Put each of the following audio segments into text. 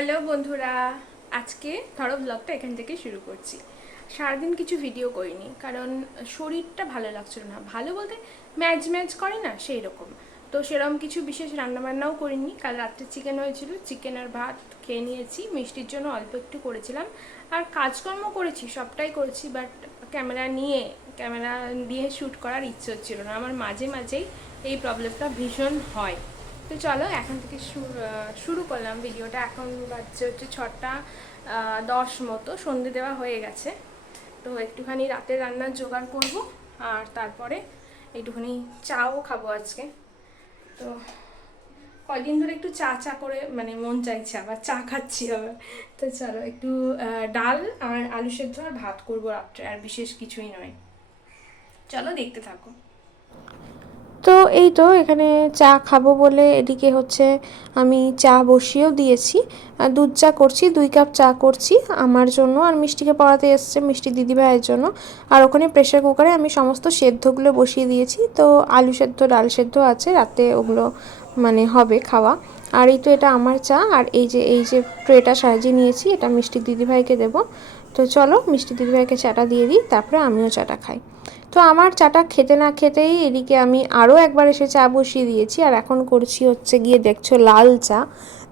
Hello বন্ধুরা, আজকে ধরো ব্লগটা এখান থেকে শুরু করছি। সারাদিন কিছু ভিডিও করিনি কারণ শরীরটা ভালো লাগছিল না। ভালো বলতে ম্যাজ ম্যাজ করে না সেই রকম। তো সেরকম কিছু বিশেষ রান্নাবান্নাও করিনি। কাল রাত্রে চিকেন হয়েছিল, চিকেন আর ভাত খেয়ে নিয়েছি। মিষ্টির জন্য অল্প একটু করেছিলাম, আর কাজকর্ম করেছি, সবটাই করেছি। বাট ক্যামেরা দিয়ে শ্যুট করার ইচ্ছে হচ্ছিল না। আমার মাঝে মাঝেই এই প্রবলেমটা ভীষণ হয়। তো চলো এখন থেকে শুরু করলাম ভিডিওটা। এখন বাজছে হচ্ছে 6টা 10 মতো, সন্ধে দেওয়া হয়ে গেছে। তো একটুখানি রাতের রান্নার জোগাড় করব, আর তারপরে একটুখানি চাও খাবো আজকে। তো কয়দিন ধরে একটু চা চা করে মানে মন চাইছে, আবার চা খাচ্ছি আবার। তো চলো একটু ডাল আর আলু সেদ্ধ আর ভাত করবো রাত্রে, আর বিশেষ কিছুই নয়। চলো দেখতে থাকো। তো এই তো এখানে চা খাবো বলে এদিকে হচ্ছে আমি চা বসিয়েও দিয়েছি। দুধ চা করছি, 2 কাপ চা করছি আমার জন্য, আর মিষ্টিকে পড়াতে এসছে মিষ্টি দিদিভাইয়ের জন্য। আর ওখানে প্রেশার কুকারে আমি সমস্ত সেদ্ধগুলো বসিয়ে দিয়েছি। তো আলু সেদ্ধ ডাল সেদ্ধ আছে, রাতে ওগুলো মানে হবে খাওয়া। আর এই তো এটা আমার চা, আর এই যে ট্রেটা সাজিয়ে নিয়েছি, এটা মিষ্টি দিদিভাইকে দেবো। তো চলো মিষ্টি দিদিভাইকে চাটা দিয়ে দিই, তারপরে আমিও চাটা খাই। তো আমার চাটা খেতে না খেতেই এদিকে আমি আরও একবার এসে চা বসিয়ে দিয়েছি, আর এখন করছি হচ্ছে গিয়ে দেখছো লাল চা।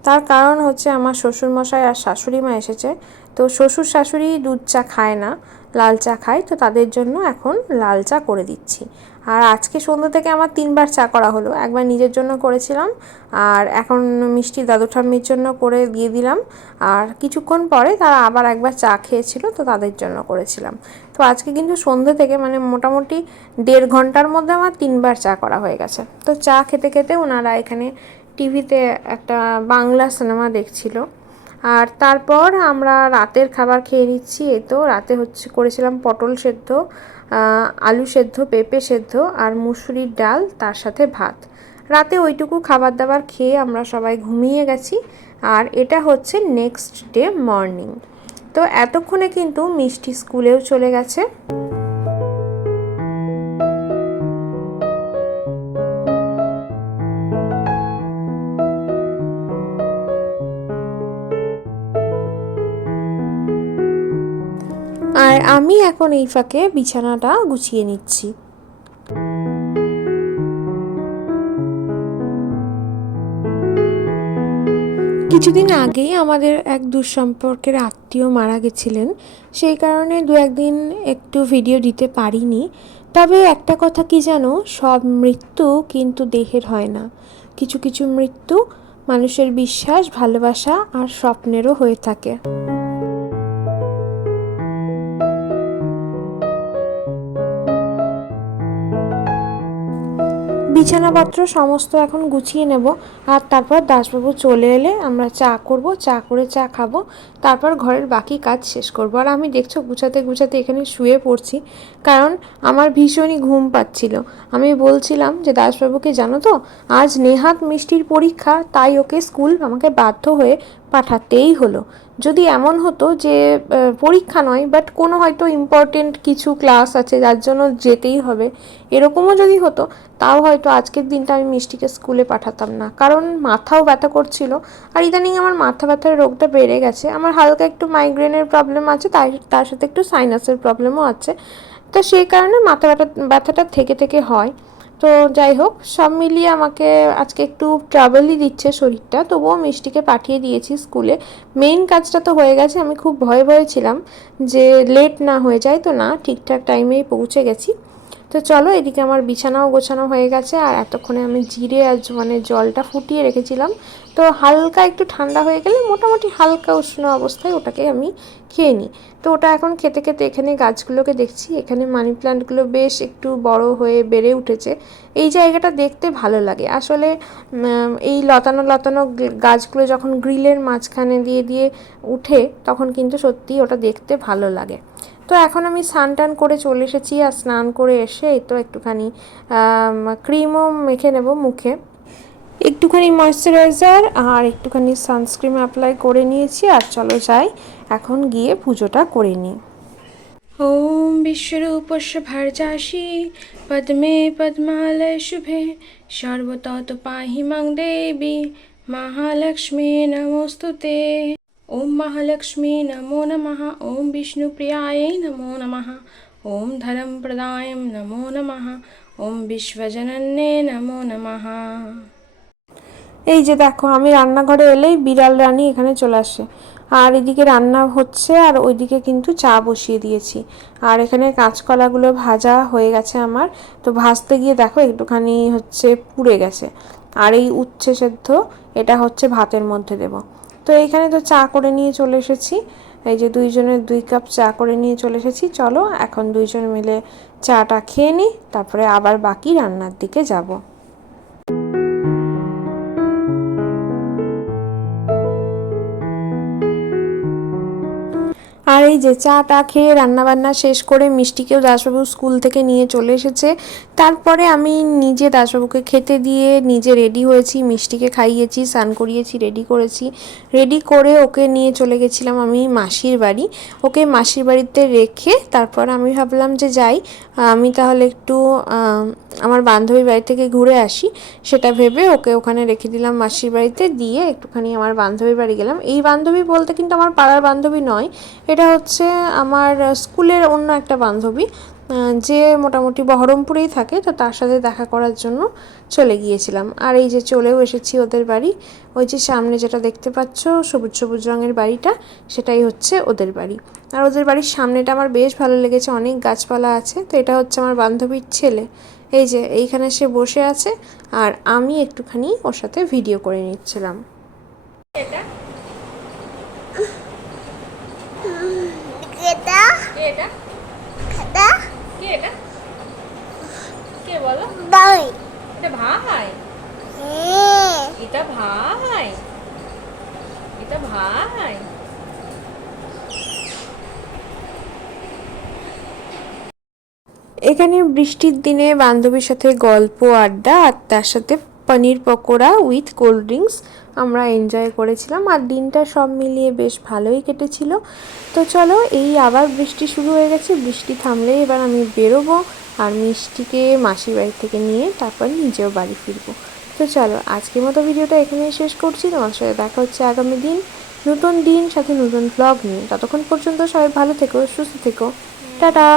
তার কারণ হচ্ছে আমার শ্বশুরমশাই আর শাশুড়ি মা এসেছে। তো শ্বশুর শাশুড়ি দুধ চা খায় না, লাল চা খায়। তো তাদের জন্য এখন লাল চা করে দিচ্ছি। আর আজকে সন্ধ্যা থেকে আমার 3বার চা করা হলো। একবার নিজের জন্য করেছিলাম, আর এখন মিষ্টি দাদু ঠাম্মির জন্য করে দিয়ে দিলাম। আর কিছুক্ষণ পরে তারা আবার একবার চা খেয়েছিল, তো তাদের জন্য করেছিলাম। তো আজকে কিন্তু সন্ধ্যে থেকে মানে মোটামুটি 1.5 ঘন্টার মধ্যে আমার 3বার চা করা হয়ে গেছে। তো চা খেতে খেতে ওনারা এখানে টিভিতে একটা বাংলা সিনেমা দেখছিল। আর তারপর আমরা রাতের খাবার খেয়ে নিচ্ছি। এই তো রাতে করেছিলাম পটল সেদ্ধ, আলু সেদ্ধ, পেঁপে সেদ্ধ আর মুসুরির ডাল, তার সাথে ভাত। রাতে ওইটুকু খাবার দাবার খেয়ে আমরা সবাই ঘুমিয়ে গেছি। আর এটা হচ্ছে নেক্সট ডে মর্নিং। তো এতক্ষণে কিন্তু মিষ্টি স্কুলেও চলে গেছে। আর আমি এখন এই ফাঁকে বিছানাটা গুছিয়ে নিচ্ছি। কিছুদিন আগেই আমাদের এক দুঃসম্পর্কের আত্মীয় মারা গেছিলেন। সেই কারণে 2-1 দিন একটু ভিডিও দিতে পারিনি। তবে একটা কথা কি জানো, সব মৃত্যু কিন্তু দেহের হয় না। কিছু কিছু মৃত্যু মানুষের বিশ্বাস, ভালোবাসা আর স্বপ্নেরও হয়ে থাকে। বিছানাপত্র সমস্ত এখন গুছিয়ে নেব, আর তারপর দাসবাবু চলে এলে আমরা চা করব, চা করে চা খাবো, তারপর ঘরের বাকি কাজ শেষ করব। আর আমি দেখছো গুছাতে গুছাতে এখানে শুয়ে পড়ছি, কারণ আমার ভীষণই ঘুম পাচ্ছিল। আমি বলছিলাম যে দাসবাবুকে, জানো তো আজ নেহাত মিষ্টির পরীক্ষা, তাই ওকে স্কুল আমাকে বাধ্য হয়ে পাঠাতেই হলো। যদি এমন হতো যে পরীক্ষা নয়, বাট কোনো হয়তো ইম্পর্টেন্ট কিছু ক্লাস আছে যার জন্য যেতেই হবে, এরকমও যদি হতো, তাও হয়তো আজকের দিনটা আমি মিষ্টিকে স্কুলে পাঠাতাম না। কারণ মাথাও ব্যথা করছিল, আর ইদানিং আমার মাথা ব্যথার রোগটা বেড়ে গেছে। আমার হালকা একটু মাইগ্রেনের প্রবলেম আছে, তার সাথে একটু সাইনাসের প্রবলেমও আছে। তো সেই কারণে মাথা ব্যথাটা থেকে থেকে হয়। তো যাই হোক, সব মিলিয়ে আমাকে আজকে একটু ট্রাবলই দিচ্ছে শরীরটা, তবুও মিষ্টিকে পাঠিয়ে দিয়েছি স্কুলে। মেইন কাজটা তো হয়ে গেছে। আমি খুব ভয়ে ভয়ে ছিলাম যে লেট না হয়ে যায়, তো না, ঠিকঠাক টাইমেই পৌঁছে গেছি। তো চলো, এদিকে আমার বিছানাও গোছানো হয়ে গেছে, আর এতক্ষণে আমি জিরে আর মানে জলটা ফুটিয়ে রেখেছিলাম। তো হালকা একটু ঠান্ডা হয়ে গেলে, মোটামুটি হালকা উষ্ণ অবস্থায় ওটাকে আমি খেয়ে নিই। তো ওটা এখন খেতে খেতে এখানে গাছগুলোকে দেখছি। এখানে মানি প্ল্যান্টগুলো বেশ একটু বড় হয়ে বেড়ে উঠেছে। এই জায়গাটা দেখতে ভালো লাগে আসলে। এই লতানো লতানো গাছগুলো যখন গ্রিলের মাঝখানে দিয়ে দিয়ে উঠে, তখন কিন্তু সত্যিই ওটা দেখতে ভালো লাগে। তো এখন আমি স্নান টান করে চলে এসেছি, আর স্নান করে এসে তো একটুখানি ক্রিমও মেখে নেব মুখে। একটুখানি ময়শ্চারাইজার আর একটুখানি সানস্ক্রিন অ্যাপ্লাই করে নিয়েছি, আর চলো যাই এখন গিয়ে পুজোটা করে নিই। ওম বিশ্বরূপস্য ভার্যাসি পদ্মে পদ্মালয় শুভে সর্বতত পাহি মাং দেবী মহালক্ষ্মী নমোস্তুতে। ওম মহালক্ষ্মী নমো নমঃ, ওম বিষ্ণুপ্রিয়ায় নমো নমঃ, ওম ধর্মপ্রদায় নমো নমঃ, ওম বিশ্বজনন্যে নমো নমঃ। এই যে দেখো, আমি রান্নাঘরে এলেই বিড়াল রানী এখানে চলে আসে। আর এদিকে রান্না হচ্ছে, আর ওইদিকে কিন্তু চা বসিয়ে দিয়েছি। আর এখানে কাঁচকলাগুলো ভাজা হয়ে গেছে আমার। তো ভাজতে গিয়ে দেখো একটুখানি হচ্ছে পুড়ে গেছে। আর এই উচ্ছে সেদ্ধ এটা হচ্ছে ভাতের মধ্যে দেব। তো এইখানে তো চা করে নিয়ে চলে এসেছি। এই যে দুইজনের 2 কাপ চা করে নিয়ে চলে এসেছি। চলো এখন দুইজন মিলে চাটা খেয়ে নিই, তারপরে আবার বাকি রান্নার দিকে যাব। আর এই যে চাটা খেয়ে রান্নাবান্না শেষ করে মিষ্টিকেও দাসবাবু স্কুল থেকে নিয়ে চলে এসেছে। তারপরে আমি নিজে দাসবাবুকে খেতে দিয়ে নিজে রেডি হয়েছি, মিষ্টিকে খাইয়েছি, স্নান করিয়েছি, রেডি করেছি। রেডি করে ওকে নিয়ে চলে গেছিলাম আমি মাসির বাড়ি। ওকে মাসির বাড়িতে রেখে তারপর আমি ভাবলাম যে যাই, আমি তাহলে একটু আমার বান্ধবীর বাড়ি থেকে ঘুরে আসি। সেটা ভেবে ওকে ওখানে রেখে দিলাম মাসির বাড়িতে, দিয়ে একটুখানি আমার বান্ধবীর বাড়ি গেলাম। এই বান্ধবী বলতে কিন্তু আমার পাড়ার বান্ধবী নয়, এটা হচ্ছে আমার স্কুলের অন্য একটা বান্ধবী, যে মোটামুটি বহরমপুরেই থাকে। তো তার সাথে দেখা করার জন্য চলে গিয়েছিলাম। আর এই যে চলেও এসেছি ওদের বাড়ি। ওই যে সামনে যেটা দেখতে পাচ্ছ সবুজ সবুজ রঙের বাড়িটা, সেটাই হচ্ছে ওদের বাড়ি। আর ওদের বাড়ির সামনেটা আমার বেশ ভালো লেগেছে, অনেক গাছপালা আছে। তো এটা হচ্ছে আমার বান্ধবীর ছেলে। এই যে এইখানে সে বসে আছে, আর আমি একটুখানি ওর সাথে ভিডিও করে নিচ্ছিলাম। এটা এটা কে? এটা এটা কে? এটা কে বলো? বাই এটা ভাই? হ্যাঁ এটা ভাই? এটা ভাই? এখানে বৃষ্টির দিনে বান্ধবীর সাথে গল্প আড্ডা, আর তার সাথে পনির পকোড়া উইথ কোল্ড ড্রিঙ্কস আমরা এনজয় করেছিলাম। আর দিনটা সব মিলিয়ে বেশ ভালোই কেটেছিল। তো চলো, এই আবার বৃষ্টি শুরু হয়ে গেছে। বৃষ্টি থামলেই এবার আমি বেরোবো, আর মিষ্টিকে মাসির বাড়ি থেকে নিয়ে তারপর নিজেও বাড়ি ফিরবো। তো চলো, আজকের মতো ভিডিওটা এখানেই শেষ করছি। তোমার সাথে দেখা হচ্ছে আগামী দিন, নতুন দিন সাথে নতুন ব্লগ নিয়ে। ততক্ষণ পর্যন্ত সবাই ভালো থেকো, সুস্থ থেকো। টাটা।